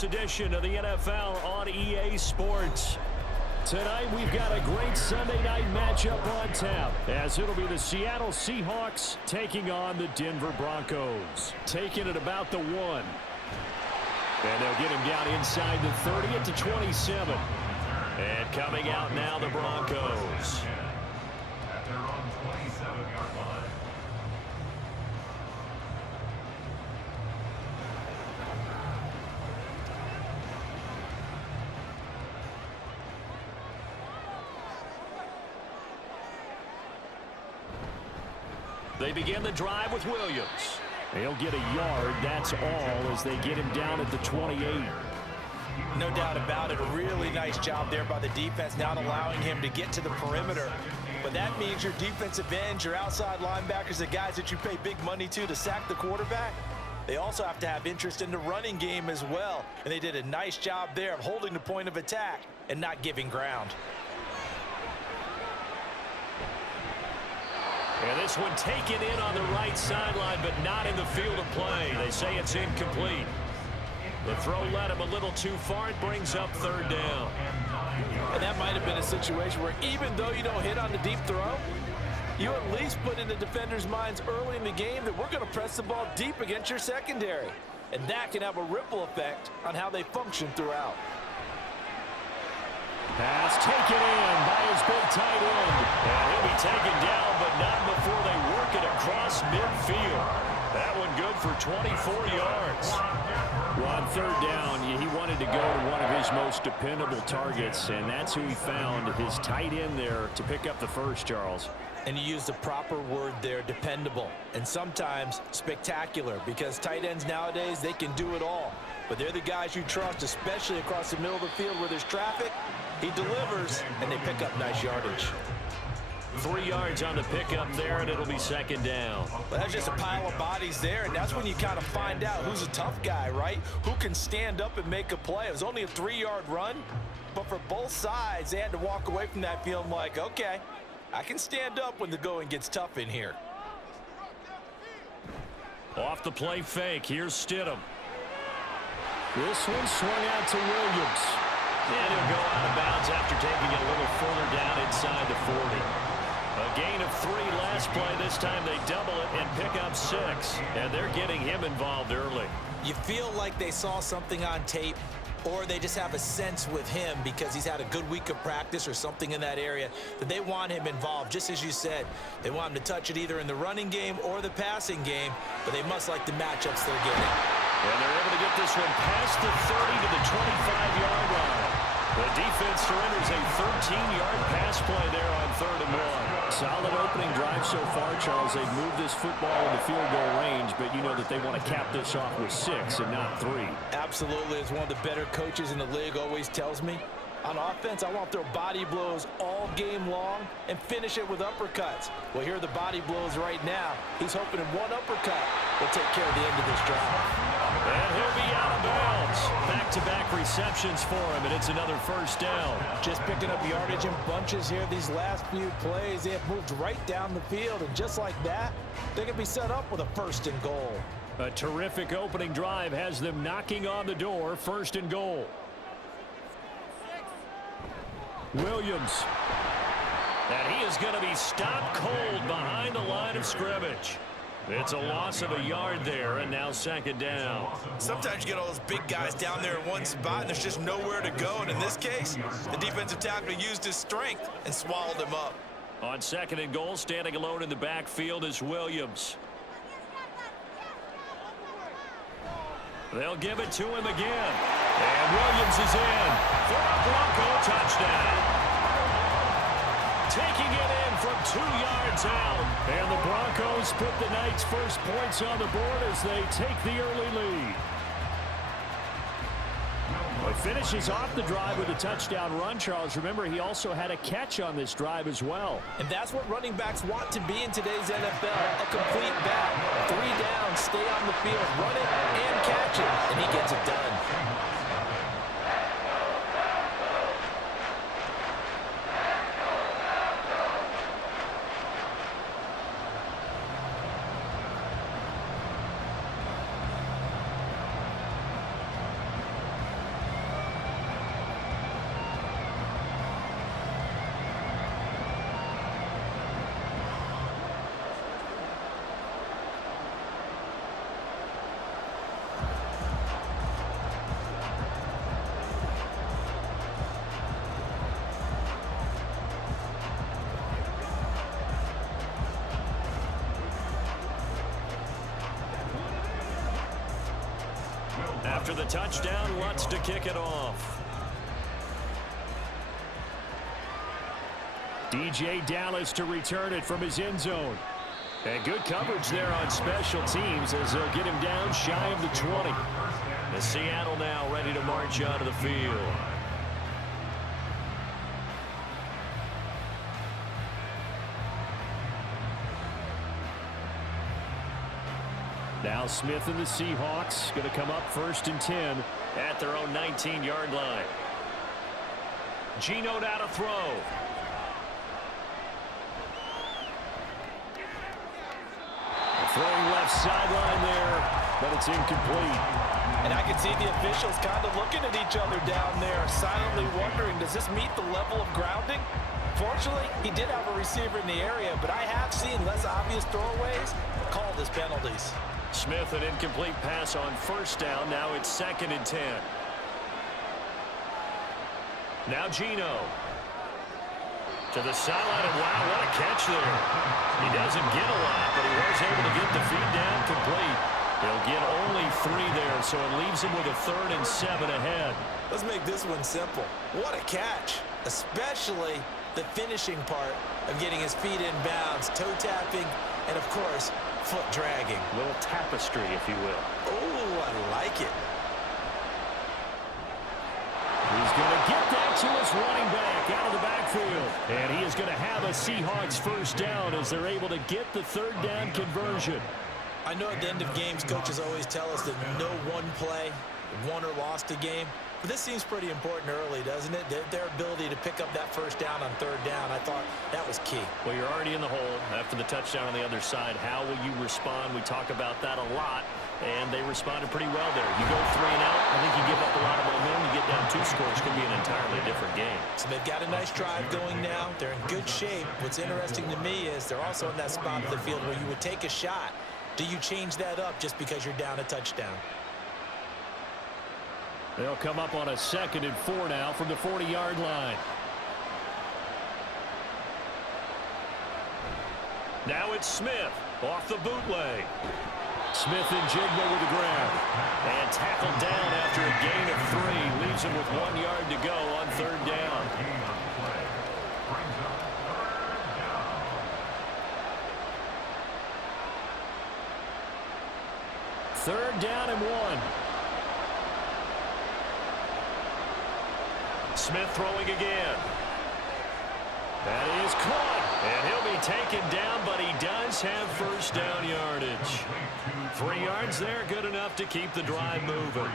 this edition of the NFL on EA Sports. Tonight we've got a great Sunday night matchup on tap, as it'll be the Seattle Seahawks taking on the Denver Broncos. Taking it about the 1. And they'll get him down inside the 30 at the 27. And coming out now, the Broncos. At their own 27-yard line. They begin the drive with Williams. They'll get a yard, that's all, as they get him down at the 28. No doubt about it. A really nice job there by the defense, not allowing him to get to the perimeter. But that means your defensive ends, your outside linebackers, the guys that you pay big money to sack the quarterback, they also have to have interest in the running game as well. And they did a nice job there of holding the point of attack and not giving ground. And this one taken in on the right sideline, but not in the field of play. They say it's incomplete. The throw led him a little too far. It brings up 3rd down. And that might have been a situation where even though you don't hit on the deep throw, you at least put in the defender's minds early in the game that we're going to press the ball deep against your secondary. And that can have a ripple effect on how they function throughout. Pass taken in by his big tight end. And he'll be taken down, but not before they work it across midfield. That one good for 24 yards. Well, on 3rd down, he wanted to go to one of his most dependable targets, and that's who he found, his tight end there, to pick up the first, Charles. And you used the proper word there, dependable, and sometimes spectacular, because tight ends nowadays, they can do it all. But they're the guys you trust, especially across the middle of the field where there's traffic. He delivers, and they pick up nice yardage. 3 yards on the pickup there, and it'll be 2nd down. Well, that's just a pile of bodies there, and that's when you kind of find out who's a tough guy, right? Who can stand up and make a play. It was only a 3-yard run, but for both sides, they had to walk away from that feeling like, okay, I can stand up when the going gets tough in here. Off the play fake, here's Stidham. This one swung out to Williams. And he'll go out of bounds after taking it a little further down inside the 40. A gain of 3 last play. This time they double it and pick up 6. And they're getting him involved early. You feel like they saw something on tape, or they just have a sense with him because he's had a good week of practice or something in that area that they want him involved. Just as you said, they want him to touch it either in the running game or the passing game, but they must like the matchups they're getting. And they're able to get this one past the 30 to the 25-yard line. The defense surrenders a 13-yard pass play there on 3rd and 1. Solid opening drive so far, Charles. They've moved this football into field goal range, but you know that they want to cap this off with 6 and not 3. Absolutely. As one of the better coaches in the league always tells me, on offense, I want to throw body blows all game long and finish it with uppercuts. Well, here are the body blows right now. He's hoping in one uppercut will take care of the end of this drive. And he'll be out of bounds. Back-to-back receptions for him, and it's another 1st down. Just picking up yardage in bunches here these last few plays. They have moved right down the field, and just like that, they can be set up with a 1st and goal. A terrific opening drive has them knocking on the door, 1st and goal. Williams. And he is going to be stopped cold behind the line of scrimmage. It's a loss of a yard there, and now 2nd down. Sometimes you get all those big guys down there in one spot, and there's just nowhere to go. And in this case, the defensive tackle used his strength and swallowed him up. On 2nd and goal, standing alone in the backfield is Williams. They'll give it to him again. And Williams is in for a Bronco touchdown. Taking it in from 2 yards out. And the Broncos put the night's first points on the board as they take the early lead. He finishes off the drive with a touchdown run, Charles. Remember, he also had a catch on this drive as well. And that's what running backs want to be in today's NFL, a complete back. 3 down, stay on the field, run it and catch it, and he gets it done. after the touchdown, Lutz to kick it off. DJ Dallas to return it from his end zone. And good coverage there on special teams as they'll get him down shy of the 20. The Seattle now ready to march onto the field. Now Smith and the Seahawks going to come up 1st and 10 at their own 19-yard line. Geno now to throw. Throwing left sideline there, but it's incomplete. And I can see the officials kind of looking at each other down there, silently wondering, does this meet the level of grounding? Fortunately, he did have a receiver in the area, but I have seen less obvious throwaways called as penalties. Smith, an incomplete pass on 1st down. Now it's 2nd and 10. Now Geno. To the sideline, and wow, what a catch there. He doesn't get a lot, but he was able to get the feed down complete. He'll get only 3 there, so it leaves him with a 3rd and 7 ahead. Let's make this one simple. What a catch, especially the finishing part of getting his feet in bounds, toe tapping, and of course, foot dragging. A little tapestry, if you will. Oh, I like it. He's going to get that to his running back out of the backfield. And he is going to have a Seahawks 1st down as they're able to get the 3rd down conversion. I know at the end of games, coaches always tell us that no one play won or lost a game. But this seems pretty important early, doesn't it? Their ability to pick up that 1st down on 3rd down, I thought that was key. Well, you're already in the hole after the touchdown on the other side. How will you respond? We talk about that a lot, and they responded pretty well there. You go 3 and out, I think you give up a lot of momentum. You get down 2 scores, it could be an entirely different game. So they've got a nice drive going now. They're in good shape. What's interesting to me is they're also in that spot of the field where you would take a shot. Do you change that up just because you're down a touchdown? They'll come up on a 2nd and 4 now from the 40-yard line. Now it's Smith off the bootleg. Smith and Jigba with the grab. And tackled down after a gain of 3. Leaves him with 1 yard to go on 3rd down. Third down and 1. Smith throwing again. That is caught. And he'll be taken down, but he does have 1st down yardage. 3 yards there, good enough to keep the drive moving.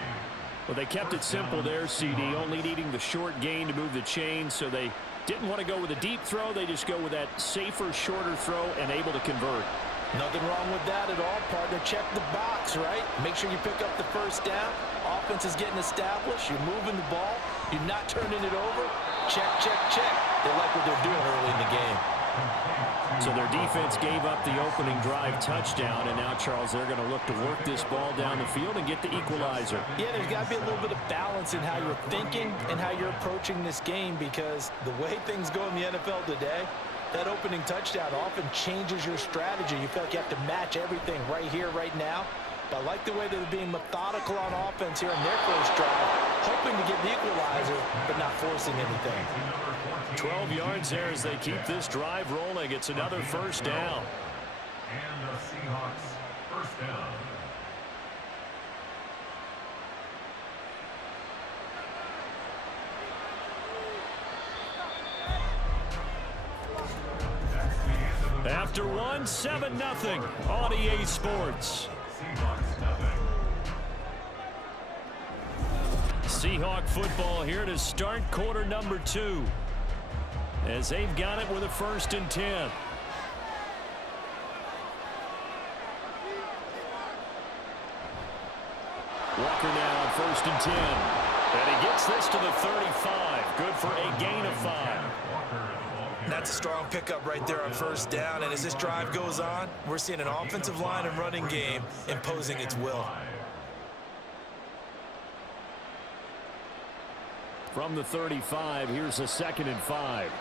Well, they kept it simple there, CD, only needing the short gain to move the chain, so they didn't want to go with a deep throw. They just go with that safer, shorter throw and able to convert. Nothing wrong with that at all, partner. Check the box, right? Make sure you pick up the 1st down. Offense is getting established. You're moving the ball. You're not turning it over. Check, check, check. They like what they're doing early in the game. So their defense gave up the opening drive touchdown, and now, Charles, they're going to look to work this ball down the field and get the equalizer. Yeah, there's got to be a little bit of balance in how you're thinking and how you're approaching this game, because the way things go in the NFL today, that opening touchdown often changes your strategy. You feel like you have to match everything right here, right now. But I like the way they're being methodical on offense here in their 1st drive, hoping to get the equalizer, but not forcing anything. 12 yards there as they keep this drive rolling. It's another 1st down. And the Seahawks 1st down. After 1, 7-0 on EA Sports. Seahawk football here to start quarter number 2. As they've got it with a 1st and 10. Walker now on 1st and 10. And he gets this to the 35. Good for a gain of 5. That's a strong pickup right there on 1st down. And as this drive goes on, we're seeing an offensive line and running game imposing its will. From the 35, here's a 2nd and 5.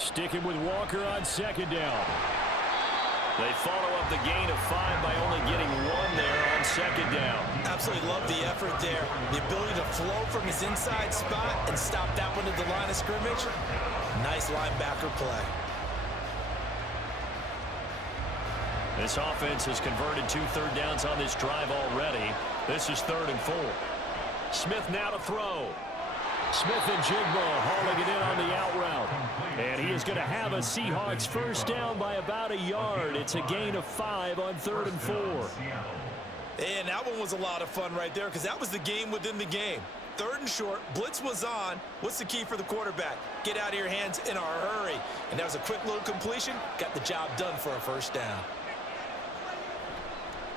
Sticking with Walker on 2nd down. They follow up the gain of 5 by only getting 1 there on second down. Absolutely love the effort there. The ability to flow from his inside spot and stop that one at the line of scrimmage. Nice linebacker play. This offense has converted 2 third downs on this drive already. This is 3rd and 4. Smith now to throw. Smith and Jigbo hauling it in on the out route. And he is going to have a Seahawks first down by about a yard. It's a gain of 5 on 3rd and 4. And that one was a lot of fun right there because that was the game within the game. 3rd and short, blitz was on. What's the key for the quarterback? Get out of your hands in a hurry. And that was a quick little completion. Got the job done for a first down.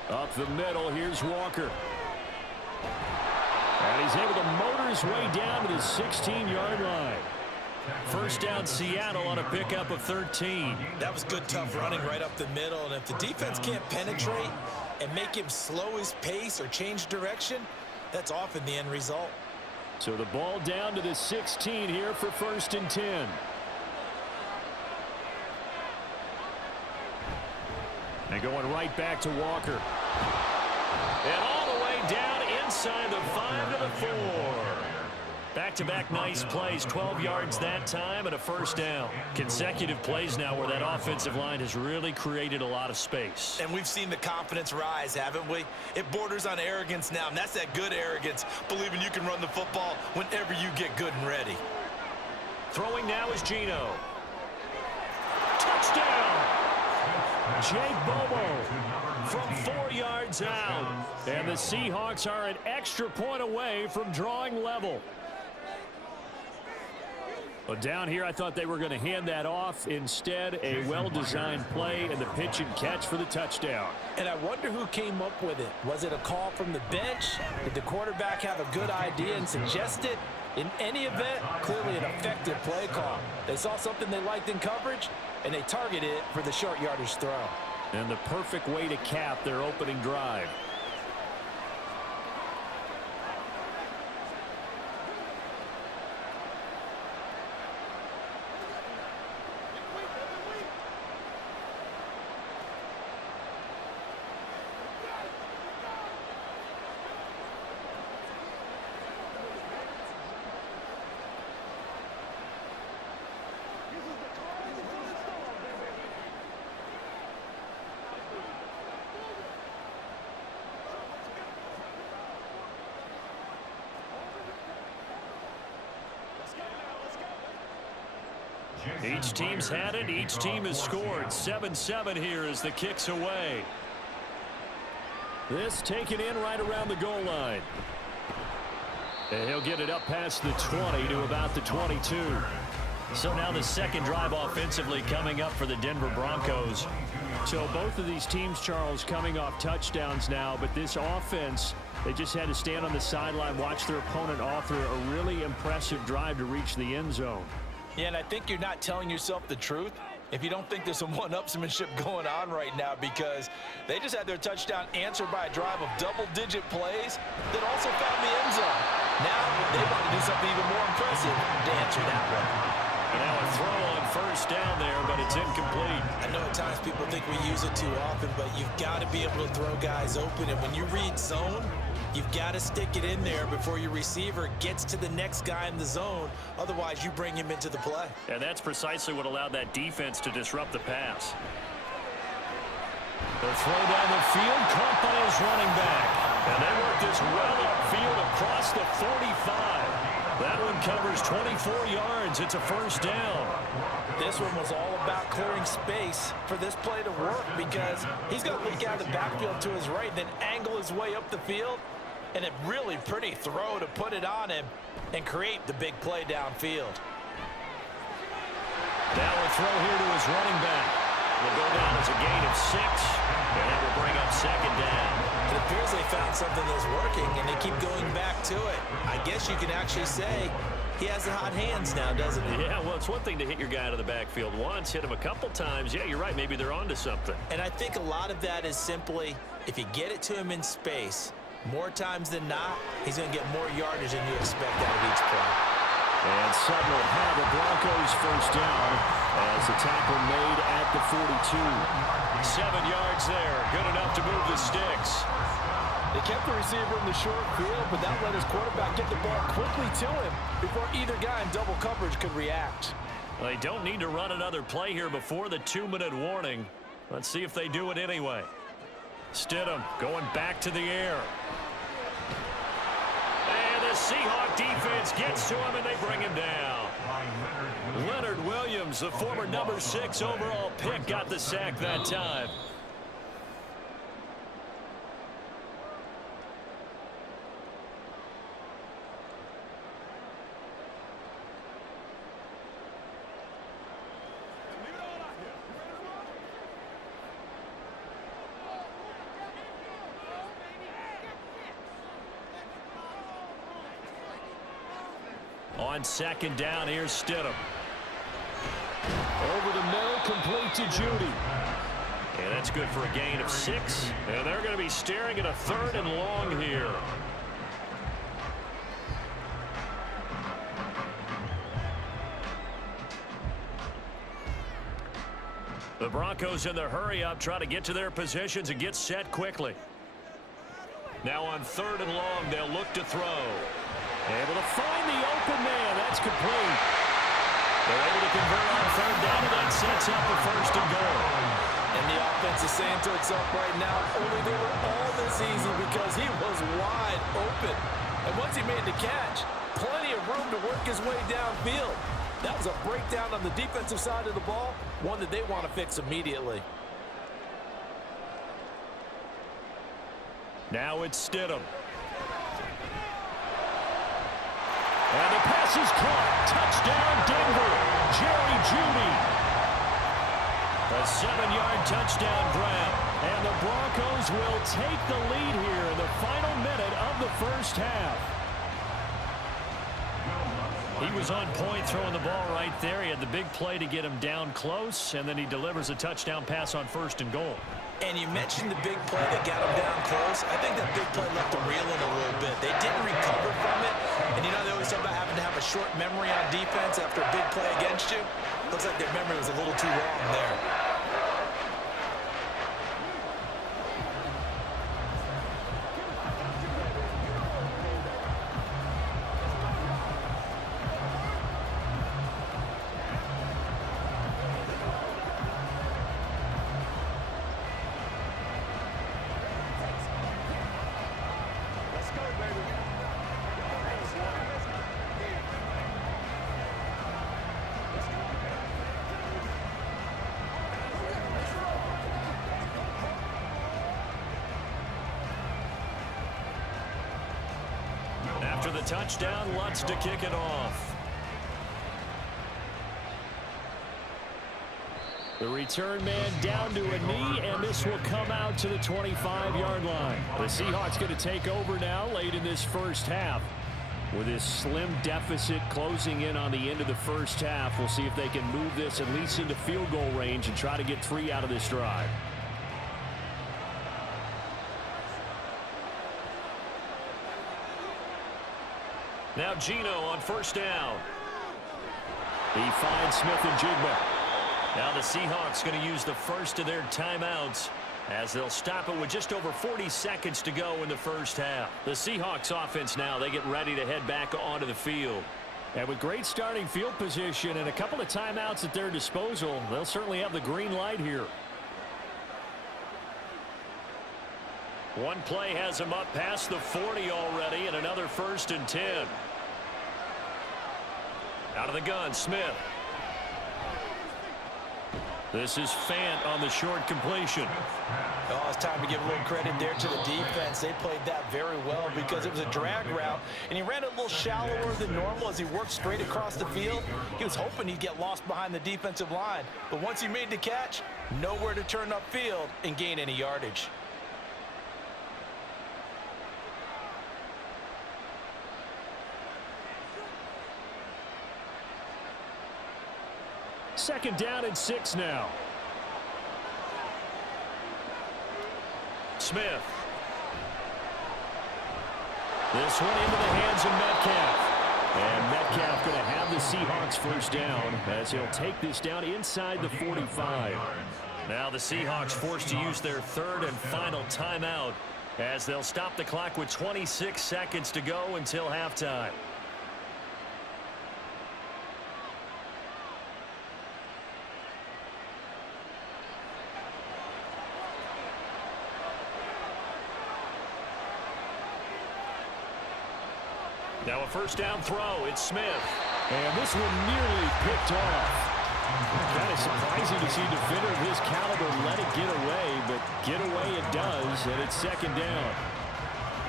Up the middle, here's Walker. And he's able to motor his way down to the 16-yard line. First down, Seattle on a pickup of 13. That was good, tough running right up the middle. And if the defense can't penetrate and make him slow his pace or change direction, that's often the end result. So the ball down to the 16 here for 1st and 10. And going right back to Walker. And all the way down inside the 5 to the 4. Back-to-back nice plays, 12 yards that time and a first down. Consecutive plays now where that offensive line has really created a lot of space. And we've seen the confidence rise, haven't we? It borders on arrogance now, and that's that good arrogance, believing you can run the football whenever you get good and ready. Throwing now is Geno. Touchdown! Jake Bobo from 4 yards out. And the Seahawks are an extra point away from drawing level. Well, down here, I thought they were going to hand that off. Instead, a well-designed play and the pitch and catch for the touchdown. And I wonder who came up with it. Was it a call from the bench? Did the quarterback have a good idea and suggest it? In any event, clearly an effective play call. They saw something they liked in coverage, and they targeted it for the short yardage throw. And the perfect way to cap their opening drive. Each team's had it. Each team has scored. 7-7 here as the kick's away. This taken in right around the goal line. And he'll get it up past the 20 to about the 22. So now the second drive offensively coming up for the Denver Broncos. So both of these teams, Charles, coming off touchdowns now, but this offense, they just had to stand on the sideline, watch their opponent author a really impressive drive to reach the end zone. Yeah, and I think you're not telling yourself the truth if you don't think there's some one-upsmanship going on right now, because they just had their touchdown answered by a drive of double-digit plays that also found the end zone. Now they want to do something even more impressive to answer that one. And now a throw on first down there, but it's incomplete. I know at times people think we use it too often, but you've got to be able to throw guys open. And when you read zone, you've got to stick it in there before your receiver gets to the next guy in the zone. Otherwise, you bring him into the play. And that's precisely what allowed that defense to disrupt the pass. The throw down the field, caught by his running back. And they work this well upfield across the 45. That one covers 24 yards. It's a first down. This one was all about clearing space for this play to work, because he's going to look out of the backfield to his right, then angle his way up the field. And a really pretty throw to put it on him and create the big play downfield. Now a throw here to his running back. Will go down as a gain of 6, and that will bring up second down. It appears they found something that's working, and they keep going back to it. I guess you can actually say he has the hot hands now, doesn't he? Yeah, well, it's one thing to hit your guy out of the backfield once, hit him a couple times. Yeah, you're right. Maybe they're onto something. And I think a lot of that is simply, if you get it to him in space, more times than not, he's going to get more yardage than you expect out of each play. And Sutton will have the Broncos first down as the tackle made at the 42. 7 yards there. Good enough to move the sticks. They kept the receiver in the short field, but that let his quarterback get the ball quickly to him before either guy in double coverage could react. Well, they don't need to run another play here before the 2-minute warning. Let's see if they do it anyway. Stidham going back to the air. And the Seahawk defense gets to him, and they bring him down. Leonard Williams, the former number 6 overall pick, got the sack that time. On second down, here's Stidham. Over the middle, complete to Judy. And that's good for a gain of 6. And they're going to be staring at a 3rd and long here. The Broncos in the hurry-up try to get to their positions and get set quickly. Now on 3rd and long, they'll look to throw. Able to find the open man. That's complete. They're able to convert on 3rd down, and that sets up the 1st and goal. And the offense is saying to itself right now, only they were all this easy because he was wide open. And once he made the catch, plenty of room to work his way downfield. That was a breakdown on the defensive side of the ball, one that they want to fix immediately. Now it's Stidham. And the pass is caught. Touchdown, Denver. Jerry Jeudy. A 7-yard touchdown grab. And the Broncos will take the lead here in the final minute of the first half. He was on point throwing the ball right there. He had the big play to get him down close, and then he delivers a touchdown pass on 1st and goal. And you mentioned the big play that got him down close. I think that big play left him reeling a little bit. They didn't recover from it. And you know, they always talk about having to have a short memory on defense after a big play against you. Looks like their memory was a little too long there. After the touchdown, Lutz to kick it off. The return man down to a knee, and this will come out to the 25-yard line. The Seahawks going to take over now late in this first half. With this slim deficit closing in on the end of the first half, we'll see if they can move this at least into field goal range and try to get 3 out of this drive. Now Geno on 1st down. He finds Smith and Jigba. Now the Seahawks going to use the first of their timeouts as they'll stop it with just over 40 seconds to go in the first half. The Seahawks offense now, they get ready to head back onto the field. And with great starting field position and a couple of timeouts at their disposal, they'll certainly have the green light here. One play has him up past the 40 already, and another 1st and 10. Out of the gun, Smith. This is Fant on the short completion. Oh, it's time to give a little credit there to the defense. They played that very well because it was a drag route, and he ran it a little shallower than normal as he worked straight across the field. He was hoping he'd get lost behind the defensive line, but once he made the catch, nowhere to turn upfield and gain any yardage. Second down and 6 now. Smith. This one into the hands of Metcalf. And Metcalf going to have the Seahawks 1st down as he'll take this down inside the 45. Now the Seahawks forced to use their third and final timeout as they'll stop the clock with 26 seconds to go until halftime. Now a first down throw. It's Smith. And this one nearly picked off. Kind of surprising to see a defender of his caliber let it get away, but get away it does, and it's second down.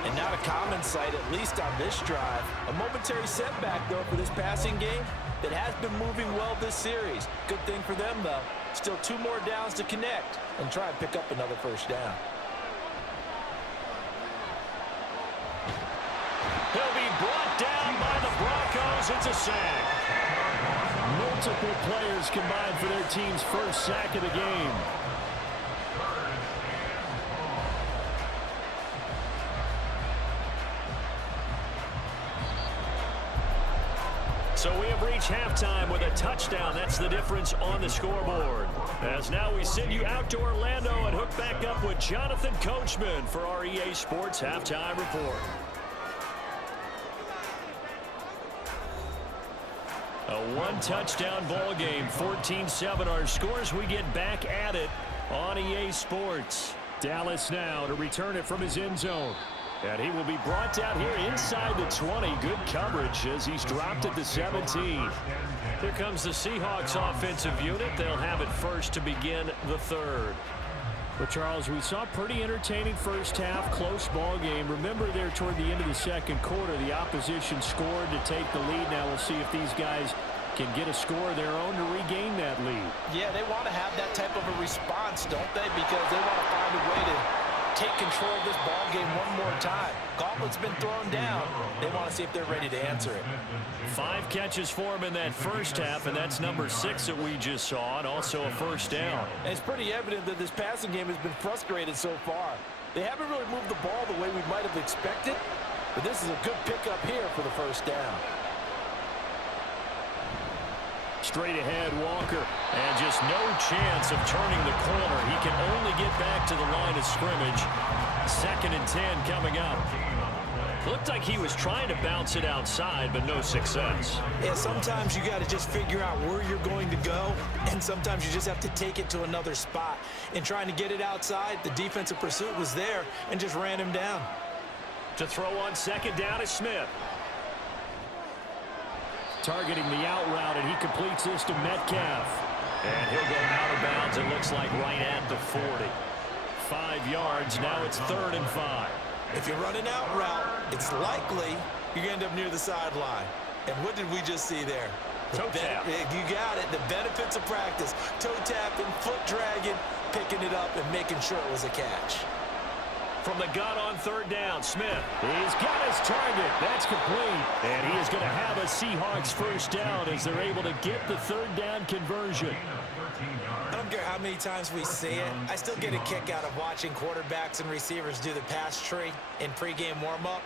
And not a common sight, at least on this drive. A momentary setback, though, for this passing game that has been moving well this series. Good thing for them, though. Still 2 more downs to connect and try and pick up another first down. He'll be brought down by the Broncos. It's a sack. Multiple players combined for their team's first sack of the game. So we have reached halftime with a touchdown. That's the difference on the scoreboard. As now we send you out to Orlando and hook back up with Jonathan Coachman for our EA Sports Halftime Report. A one-touchdown ball game, 14-7 our scores. We get back at it on EA Sports. Dallas now to return it from his end zone. And he will be brought down here inside the 20. Good coverage as he's dropped at the 17. Here comes the Seahawks offensive unit. They'll have it first to begin the third. Well, Charles, we saw a pretty entertaining first half, close ball game. Remember there toward the end of the second quarter, the opposition scored to take the lead. Now we'll see if these guys can get a score of their own to regain that lead. Yeah, they want to have that type of a response, don't they? Because they want to find a way to take control of this ball game one more time. Gauntlet's been thrown down. They want to see if they're ready to answer it. 5 catches for him in that first half, and that's number 6 that we just saw, and also a first down. And it's pretty evident that this passing game has been frustrated so far. They haven't really moved the ball the way we might have expected, but this is a good pickup here for the first down. Straight ahead, Walker, and just no chance of turning the corner. He can only get back to the line of scrimmage. 2nd and 10 coming up. Looked like he was trying to bounce it outside, but no success. Yeah, sometimes you got to just figure out where you're going to go, and sometimes you just have to take it to another spot. In trying to get it outside, the defensive pursuit was there and just ran him down. To throw on 2nd down is Smith. Targeting the out route, and he completes this to Metcalf. And he'll go out of bounds, it looks like right at the 40. 5 yards, now it's 3rd and 5. If you're running out route, it's likely you're going to end up near the sideline. And what did we just see there? Toe tap. You got it. The benefits of practice. Toe tapping, foot dragging, picking it up, and making sure it was a catch. From the gun on 3rd down, Smith. He's got his target. That's complete. And he is going to have a Seahawks first down as they're able to get the 3rd down conversion. I don't care how many times we see it. I still get a kick out of watching quarterbacks and receivers do the pass tree in pregame warm-up.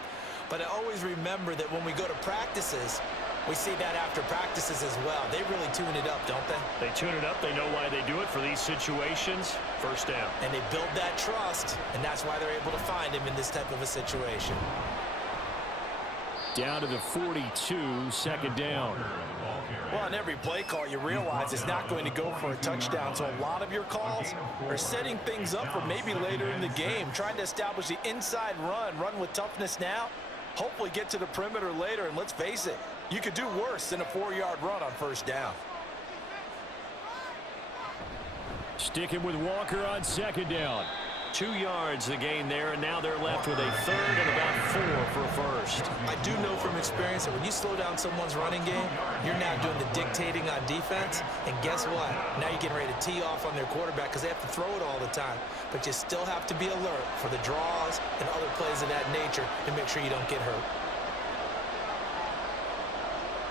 But I always remember that when we go to practices, we see that after practices as well. They really tune it up, don't they? They tune it up. They know why they do it for these situations. First down. And they build that trust, and that's why they're able to find him in this type of a situation. Down to the 42, 2nd down. Well, on every play call, you realize it's not going to go for a touchdown. So a lot of your calls are setting things up for maybe later in the game, trying to establish the inside run with toughness now, hopefully get to the perimeter later. And let's face it, you could do worse than a 4-yard run on first down. Sticking with Walker on 2nd down. 2 yards the gain there, and now they're left with a 3rd and about 4 for a first. I do know from experience that when you slow down someone's running game, you're now doing the dictating on defense, and guess what? Now you're getting ready to tee off on their quarterback because they have to throw it all the time. But you still have to be alert for the draws and other plays of that nature to make sure you don't get hurt.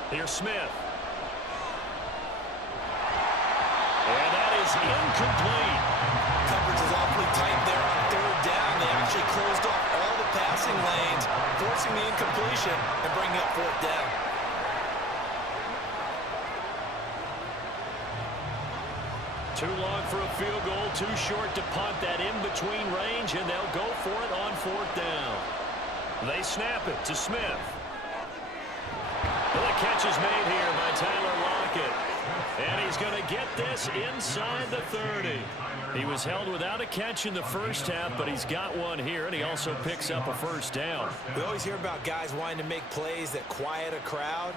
Here's Smith. And that is incomplete. Coverage is awfully tight there on 3rd down. They actually closed off all the passing lanes, forcing the incompletion and bringing up 4th down. Too long for a field goal, too short to punt. That in-between range, and they'll go for it on 4th down. They snap it to Smith. Well, the catch is made here by Tyler Lockett. And he's going to get this inside the 30. He was held without a catch in the first half, but he's got one here, and he also picks up a 1st down. We always hear about guys wanting to make plays that quiet a crowd.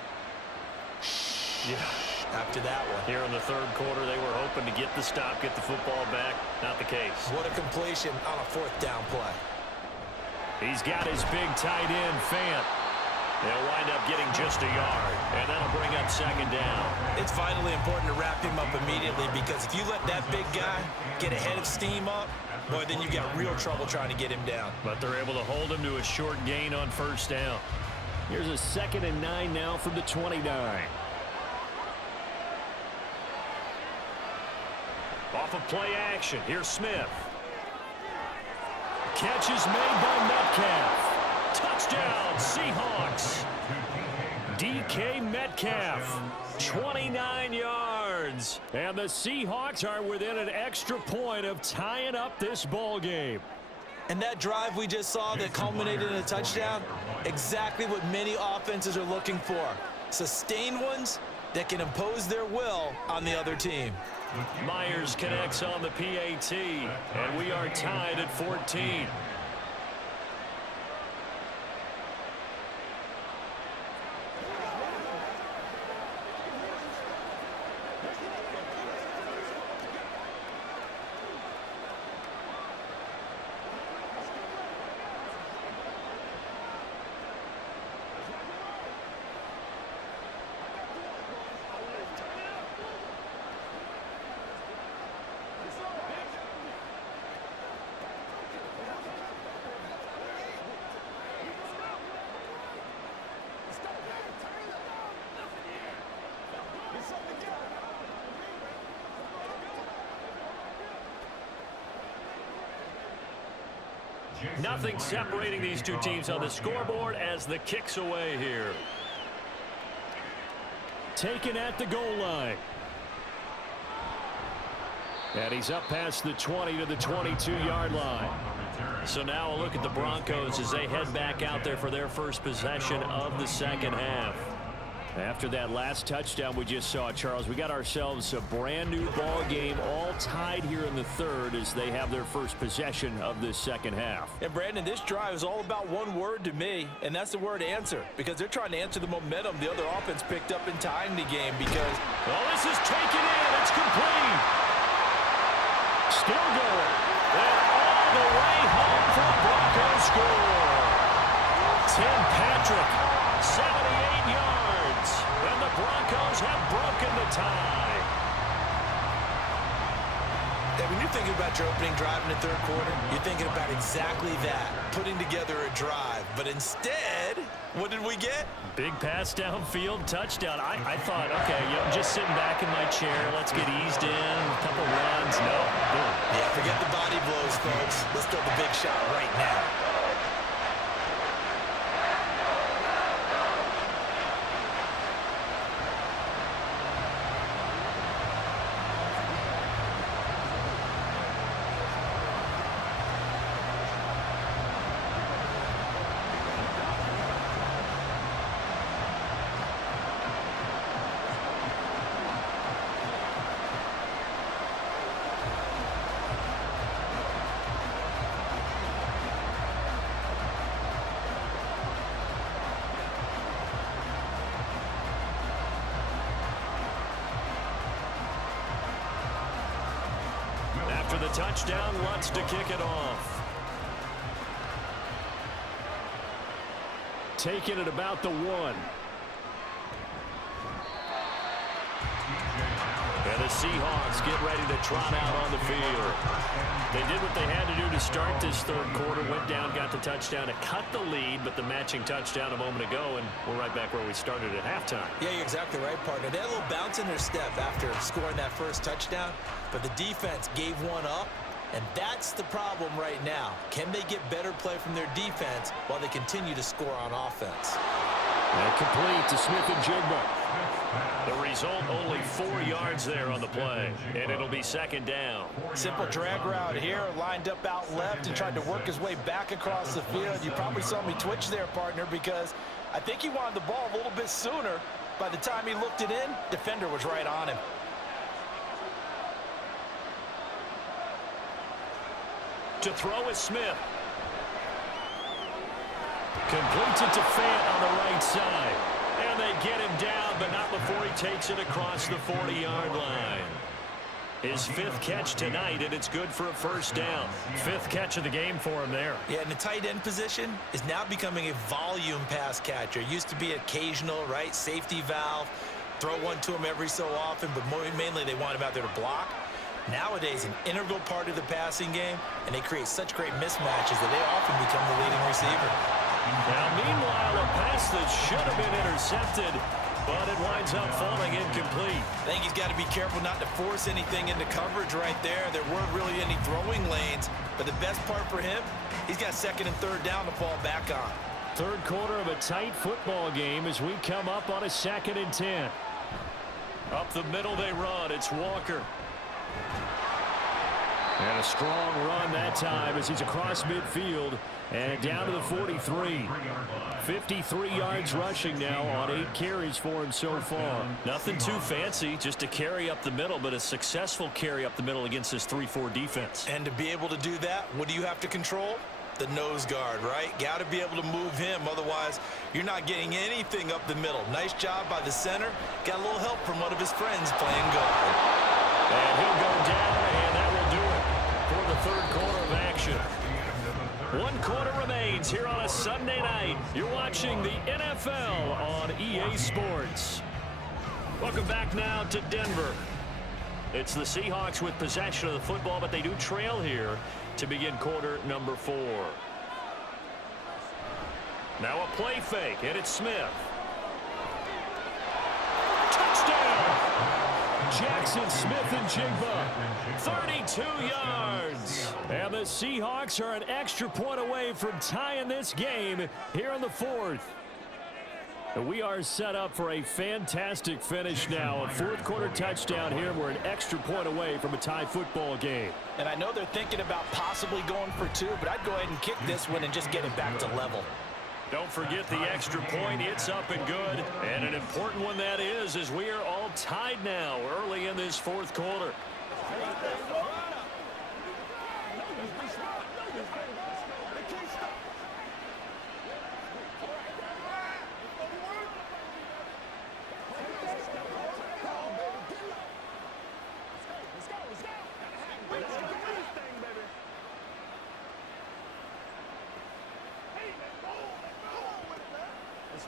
Yeah. After that one. Here in the 3rd quarter, they were hoping to get the stop, get the football back. Not the case. What a completion on a 4th down play. He's got his big tight end, Fant. They'll wind up getting just a yard, and that'll bring up 2nd down. It's vitally important to wrap him up immediately, because if you let that big guy get a head of steam up, boy, then you got real trouble trying to get him down. But they're able to hold him to a short gain on 1st down. Here's a 2nd and 9 now from the 29. Off of play action, here's Smith. Catch is made by Metcalf. Touchdown, Seahawks. DK Metcalf, 29 yards. And the Seahawks are within an extra point of tying up this ball game. And that drive we just saw that culminated in a touchdown, exactly what many offenses are looking for. Sustained ones that can impose their will on the other team. Myers connects on the PAT, and we are tied at 14. Nothing separating these two teams on the scoreboard as the kick's away here. Taken at the goal line. And he's up past the 20 to the 22-yard line. So now a look at the Broncos as they head back out there for their first possession of the 2nd half. After that last touchdown we just saw, Charles, we got ourselves a brand new ball game, all tied here in the 3rd as they have their first possession of this 2nd half. And Brandon, this drive is all about one word to me, and that's the word answer, because they're trying to answer the momentum the other offense picked up in tying the game. Because, well, this is taken in. It's complete. Still going. And all the way home for the Broncos score. Tim Patrick, 78 yards. And the Broncos have broken the tie. And when you're thinking about your opening drive in the 3rd quarter, you're thinking about exactly that, putting together a drive. But instead, what did we get? Big pass downfield, touchdown. I thought, okay, I'm just sitting back in my chair. Let's get eased in, a couple runs. No. Boom. Yeah, forget the body blows, folks. Let's throw the big shot right now. After the touchdown, Lutz to kick it off. Taking it about the 1. And the Seahawks get ready to trot out on the field. They did what they had to do to start this 3rd quarter. Went down, got the touchdown to cut the lead, but the matching touchdown a moment ago, and we're right back where we started at halftime. Yeah, you're exactly right, partner. They had a little bounce in their step after scoring that first touchdown, but the defense gave one up, and that's the problem right now. Can they get better play from their defense while they continue to score on offense? And complete to Smith and Jigba. The result, only 4 yards there on the play, and it'll be second down. Simple drag route here, lined up out left and tried to work his way back across the field. You probably saw me twitch there, partner, because I think he wanted the ball a little bit sooner. By the time he looked it in, defender was right on him. To throw is Smith. Completes it to Fant on the right side. And they get him down, but not before he takes it across the 40-yard line. His 5th catch tonight, and it's good for a first down. 5th catch of the game for him there. Yeah, and the tight end position is now becoming a volume pass catcher. Used to be occasional, right? Safety valve. Throw one to him every so often, but mainly they want him out there to block. Nowadays, an integral part of the passing game, and they create such great mismatches that they often become the leading receiver. Now, meanwhile, a pass that should have been intercepted, but it winds up falling incomplete. I think he's got to be careful not to force anything into coverage right there. There weren't really any throwing lanes, but the best part for him, he's got 2nd and 3rd down to fall back on. 3rd quarter of a tight football game as we come up on a 2nd and 10. Up the middle they run. It's Walker. And a strong run that time as he's across midfield and down to the 43. 53 yards rushing now on 8 carries for him so far. Nothing too fancy, just a carry up the middle, but a successful carry up the middle against this 3-4 defense. And to be able to do that, what do you have to control? The nose guard, right? Got to be able to move him, otherwise you're not getting anything up the middle. Nice job by the center. Got a little help from one of his friends playing guard. And he'll go down, and that will do it for the 3rd quarter of action. 1 quarter remains here on a Sunday night. You're watching the NFL on EA Sports. Welcome back now to Denver. It's the Seahawks with possession of the football, but they do trail here to begin quarter number 4. Now a play fake, and it's Smith. Touchdown! Jackson Smith and Jigba, 32 yards. And the Seahawks are an extra point away from tying this game here in the 4th. And we are set up for a fantastic finish now. A 4th quarter touchdown here. We're an extra point away from a tie football game. And I know they're thinking about possibly going for 2, but I'd go ahead and kick this one and just get it back to level. Don't forget the extra point. It's up and good. And an important one that is, as we are all tied now early in this 4th quarter.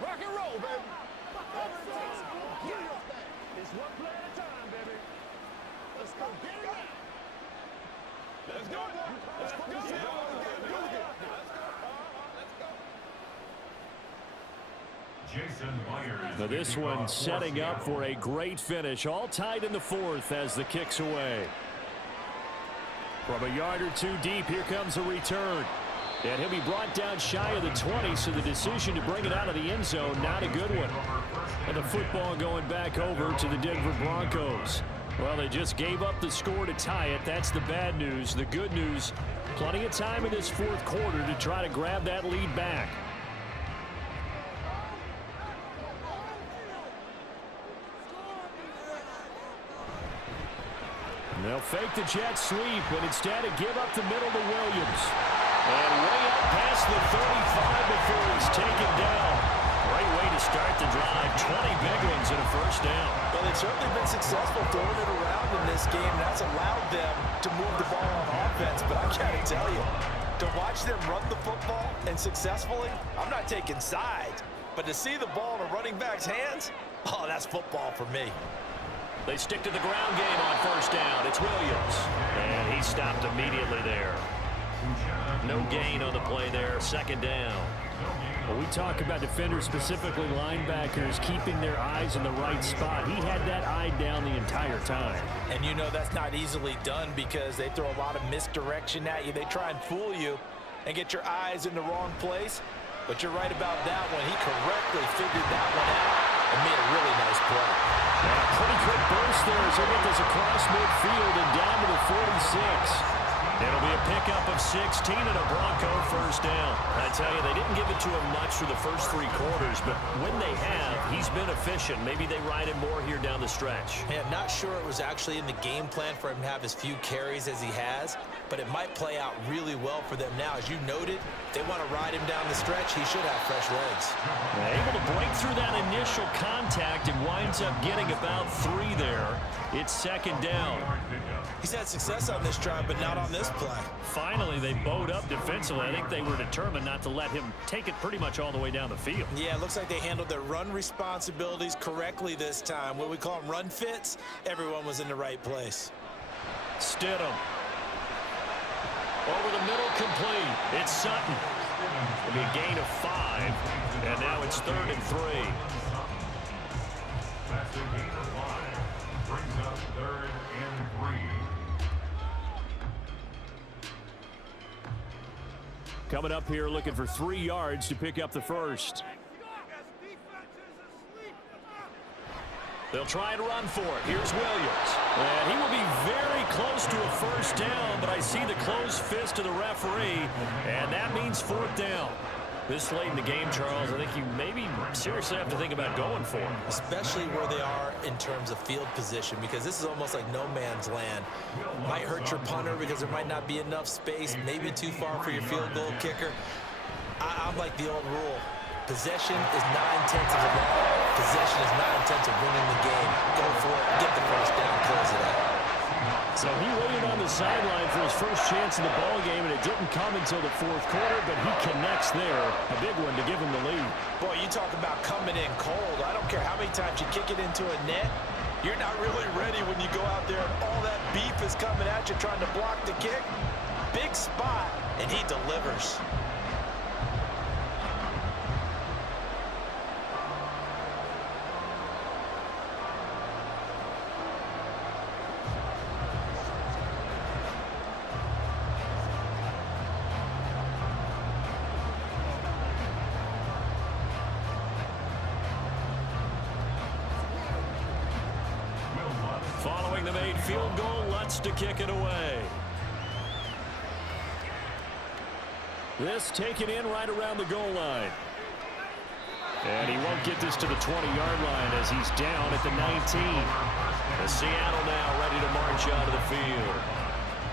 Rock and roll, baby. Whatever it takes. Get your thing. It's one play at a time, baby. Let's go. Get it right. Let's go. Let's go. Let's go. Jason Myers. Now this one setting up for a great finish. All tied in the 4th as the kick's away. From a yard or 2 deep, here comes a return. And he'll be brought down shy of the 20, so the decision to bring it out of the end zone, not a good one. And the football going back over to the Denver Broncos. Well, they just gave up the score to tie it. That's the bad news. The good news, plenty of time in this 4th quarter to try to grab that lead back. And they'll fake the jet sweep, but instead give up the middle to Williams. And way up past the 35 before he's taken down. Great way to start the drive. 20 big ones and a first down. Well, they've certainly been successful throwing it around in this game. That's allowed them to move the ball on offense. But I got to tell you, to watch them run the football and successfully, I'm not taking sides. But to see the ball in a running back's hands, oh, that's football for me. They stick to the ground game on first down. It's Williams. And he stopped immediately there. No gain on the play there. Second down. Well, we talk about defenders, specifically linebackers, keeping their eyes in the right spot. He had that eye down the entire time. And you know that's not easily done because they throw a lot of misdirection at you. They try and fool you and get your eyes in the wrong place. But you're right about that one. He correctly figured that one out and made a really nice play. And a pretty quick burst there as he'll get this across midfield and down to the 46. It'll be a pickup of 16 and a Bronco first down. I tell you, they didn't give it to him much for the first 3 quarters, but when they have, he's been efficient. Maybe they ride him more here down the stretch. Yeah, I'm not sure it was actually in the game plan for him to have as few carries as he has, but it might play out really well for them now. As you noted, if they want to ride him down the stretch, he should have fresh legs. Able to break through that initial contact and winds up getting about 3 there. It's second down. He's had success on this drive, but not on this play. Finally, they bowed up defensively. I think they were determined not to let him take it pretty much all the way down the field. Yeah, it looks like they handled their run responsibilities correctly this time. What we call them run fits, everyone was in the right place. Stidham. Over the middle, complete. It's Sutton. It'll be a gain of 5, and now it's 3rd and 3. That's a gain of 5. Brings up 3rd and 3. Coming up here looking for 3 yards to pick up the first. They'll try and run for it. Here's Williams. And he will be very close to a first down, but I see the closed fist of the referee, and that means 4th down. This late in the game, Charles, I think you maybe seriously have to think about going for it. Especially where they are in terms of field position, because this is almost like no man's land. Might hurt your punter because there might not be enough space, maybe too far for your field goal kicker. I'm like the old rule. Possession is 9/10 of the ball. Possession is 9/10 of winning the game. Go for it, get the first down, close it out. So he waited on the sideline for his first chance in the ball game, and it didn't come until the 4th quarter, but he connects there. A big one to give him the lead. Boy, you talk about coming in cold. I don't care how many times you kick it into a net. You're not really ready when you go out there and all that beef is coming at you trying to block the kick. Big spot, and he delivers. Following the made field goal, Lutz to kick it away. This taken in right around the goal line. And he won't get this to the 20-yard line as he's down at the 19. The Seattle now ready to march out of the field.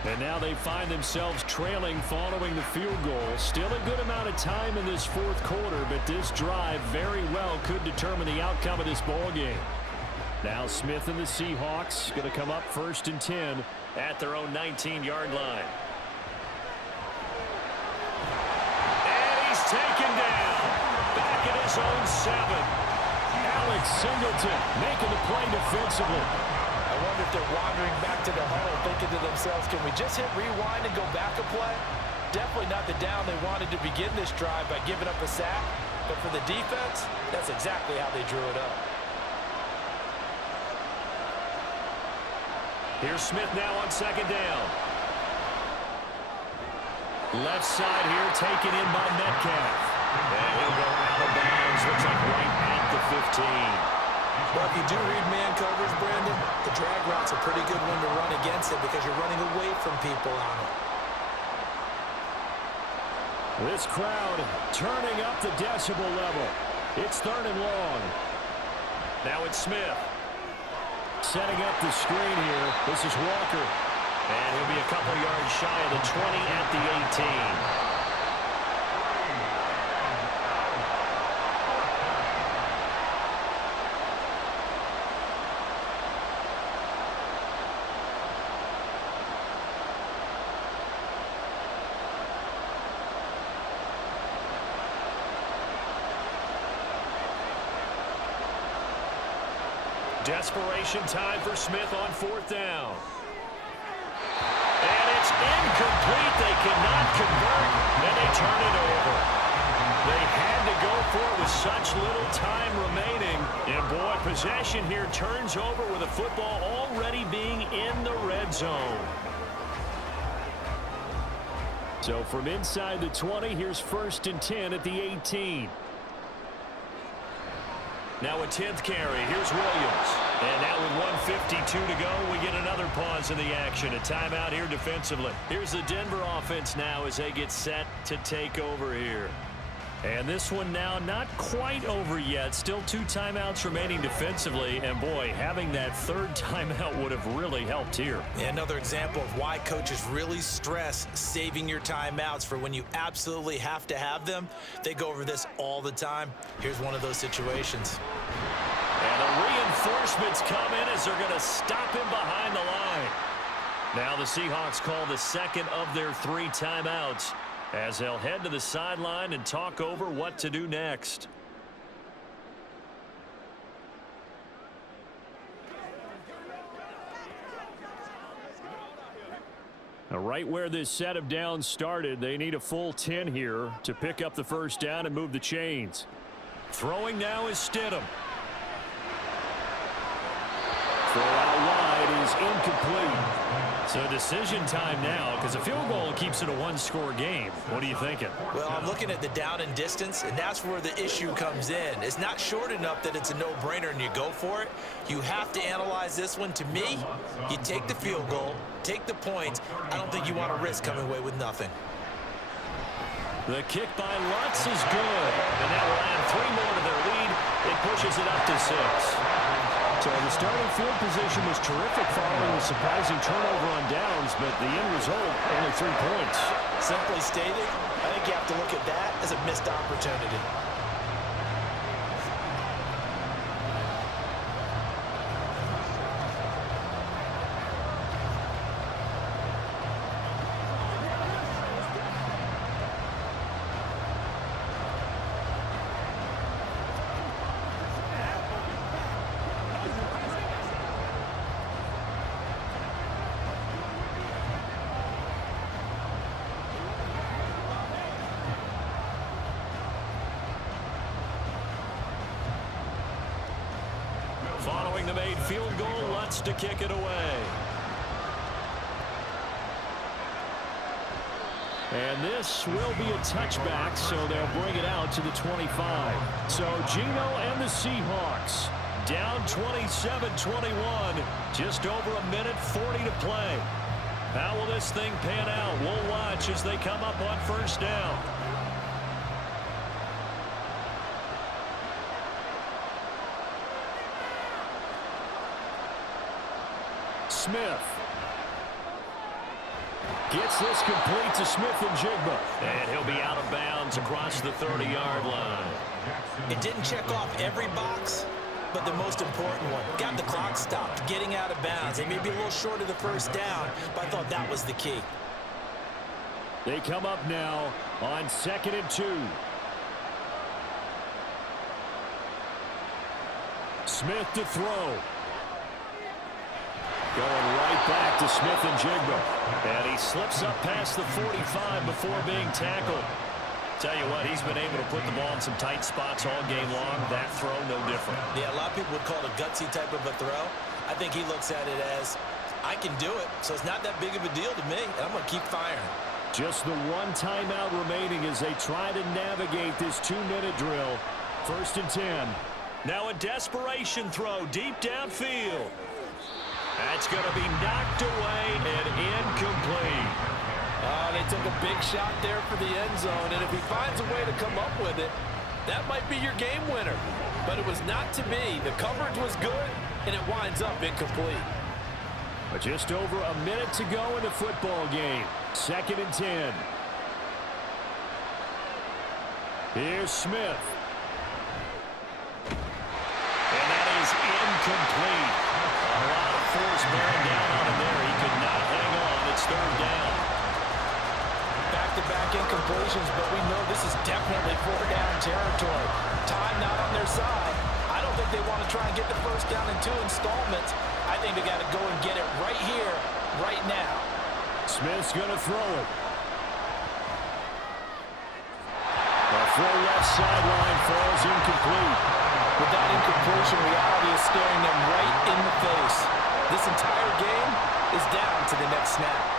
And now they find themselves trailing following the field goal. Still a good amount of time in this 4th quarter, but this drive very well could determine the outcome of this ball game. Now Smith and the Seahawks going to come up 1st and 10 at their own 19-yard line. And he's taken down. Back at his own 7. Alex Singleton making the play defensively. I wonder if they're wandering back to the huddle thinking to themselves, can we just hit rewind and go back a play? Definitely not the down they wanted to begin this drive by giving up a sack. But for the defense, that's exactly how they drew it up. Here's Smith now on 2nd down. Left side here taken in by Metcalf. And he'll go out of bounds. Looks like right at the 15. Well, if you do read man covers, Brandon, the drag route's a pretty good one to run against it because you're running away from people on it. This crowd turning up the decibel level. It's 3rd and long. Now it's Smith. Setting up the screen here. This is Walker. And he'll be a couple yards shy of the 20 at the 18. Desperation time for Smith on 4th down. And it's incomplete. They cannot convert, and they turn it over. They had to go for it with such little time remaining. And, boy, possession here turns over with the football already being in the red zone. So from inside the 20, here's 1st and 10 at the 18. Now a 10th carry. Here's Williams. And now with 1:52 to go, we get another pause in the action. A timeout here defensively. Here's the Denver offense now as they get set to take over here. And this one now not quite over yet. Still 2 timeouts remaining defensively. And, boy, having that 3rd timeout would have really helped here. Yeah, another example of why coaches really stress saving your timeouts for when you absolutely have to have them. They go over this all the time. Here's one of those situations. And the reinforcements come in as they're going to stop him behind the line. Now the Seahawks call the 2nd of their 3 timeouts, as they'll head to the sideline and talk over what to do next. Now, right where this set of downs started, they need a full 10 here to pick up the 1st down and move the chains. Throwing now is Stidham. Throw out wide is incomplete. So decision time now, because a field goal keeps it a 1-score game. What are you thinking? Well, I'm looking at the down and distance, and that's where the issue comes in. It's not short enough that it's a no-brainer and you go for it. You have to analyze this one. To me, you take the field goal, take the points. I don't think you want to risk coming away with nothing. The kick by Lutz is good. And that will add 3 more to their lead. It pushes it up to 6. So the starting field position was terrific following the surprising turnover on downs, but the end result, only 3 points. Simply stated, I think you have to look at that as a missed opportunity. Following the made field goal, Lutz to kick it away. And this will be a touchback, so they'll bring it out to the 25. So Gino and the Seahawks down 27-21. Just over a minute 40 to play. How will this thing pan out? We'll watch as they come up on 1st down. Smith gets this complete to Smith-Njigba. And he'll be out of bounds across the 30-yard line. It didn't check off every box, but the most important one. Got the clock stopped, getting out of bounds. They may be a little short of the 1st down, but I thought that was the key. They come up now on 2nd and 2. Smith to throw. Going right back to Smith-Njigba. And he slips up past the 45 before being tackled. Tell you what, he's been able to put the ball in some tight spots all game long. That throw, no different. Yeah, a lot of people would call it a gutsy type of a throw. I think he looks at it as, I can do it, so it's not that big of a deal to me, and I'm going to keep firing. Just the 1 timeout remaining as they try to navigate this 2-minute drill. 1st and 10. Now a desperation throw deep downfield. That's going to be knocked away and incomplete. They took a big shot there for the end zone, and if he finds a way to come up with it, that might be your game winner. But it was not to be. The coverage was good, and it winds up incomplete. But just over a minute to go in the football game. 2nd and 10. Here's Smith. And that is incomplete. A lot of force bearing down on him there. He could not hang on. It's 3rd down. Back-to-back incompletions, but we know this is definitely 4-down territory. Time not on their side. I don't think they want to try and get the 1st down in 2 installments. I think they got to go and get it right here, right now. Smith's going to throw it. The throw left sideline falls incomplete. With that incompletion, reality is staring them right in the face. This entire game is down to the next snap.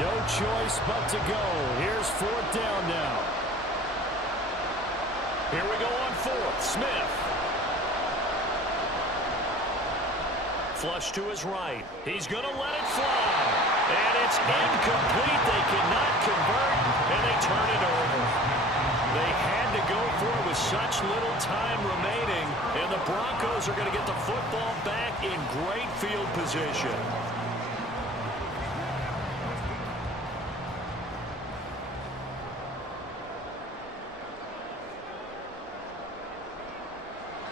No choice but to go. Here's 4th down now. Here we go on 4th. Smith. Flush to his right. He's going to let it fly. And it's incomplete. They cannot convert, and they turn it over. They had to go for it with such little time remaining, and the Broncos are going to get the football back in great field position.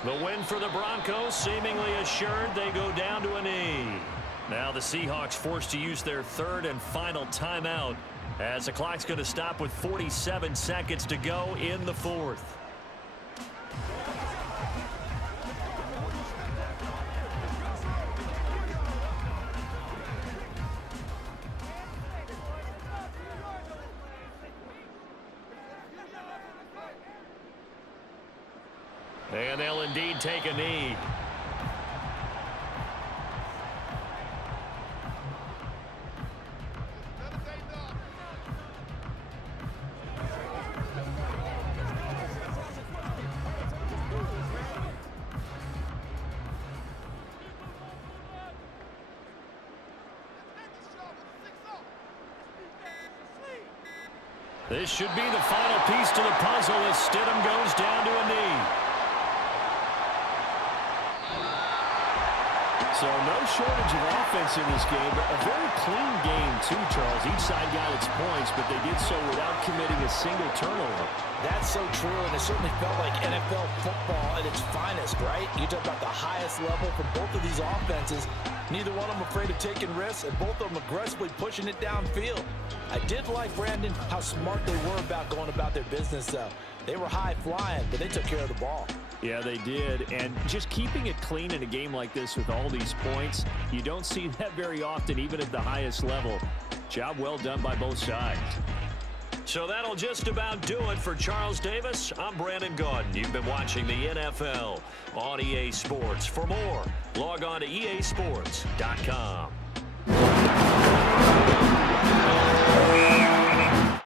The win for the Broncos, seemingly assured. They go down to a knee. Now the Seahawks forced to use their 3rd and final timeout, as the clock's going to stop with 47 seconds to go in the 4th. And they'll indeed take a knee. This should be the final piece to the puzzle as Stidham goes down to a knee. So no shortage of offense in this game, but a very clean game too, Charles. Each side got its points, but they did so without committing a single turnover. That's so true, and it certainly felt like NFL football at its finest, right? You talk about the highest level for both of these offenses. Neither one of them afraid of taking risks, and both of them aggressively pushing it downfield. I did like, Brandon, how smart they were about going about their business, though. They were high flying, but they took care of the ball. Yeah, they did, and just keeping it clean in a game like this with all these points, you don't see that very often, even at the highest level. Job well done by both sides. So that'll just about do it for Charles Davis. I'm Brandon Gaudin. You've been watching the NFL on EA Sports. For more, log on to easports.com.